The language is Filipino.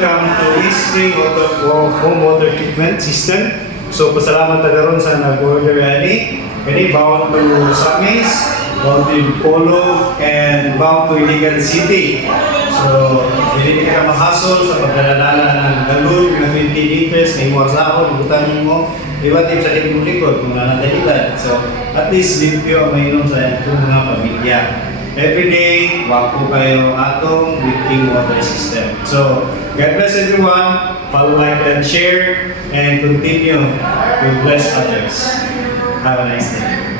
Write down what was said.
welcome to Spring Home Water Treatment System. So, pasalamat taga ron sa nag-order ani. Kani bound to Samis, bound to Polo, and bound to Iligan City. So, hindi ka mahasol sa pagdadala ng galon na 20 liters, may morsahon, butang mo, iwatip sa likod kung nanatalitan. So, at least limpyo ang mainom sa itong mga pamilya. Every day, wako kayo atong drinking water system. So, God bless everyone. Follow, like, and share, and continue to bless others. Have a nice day.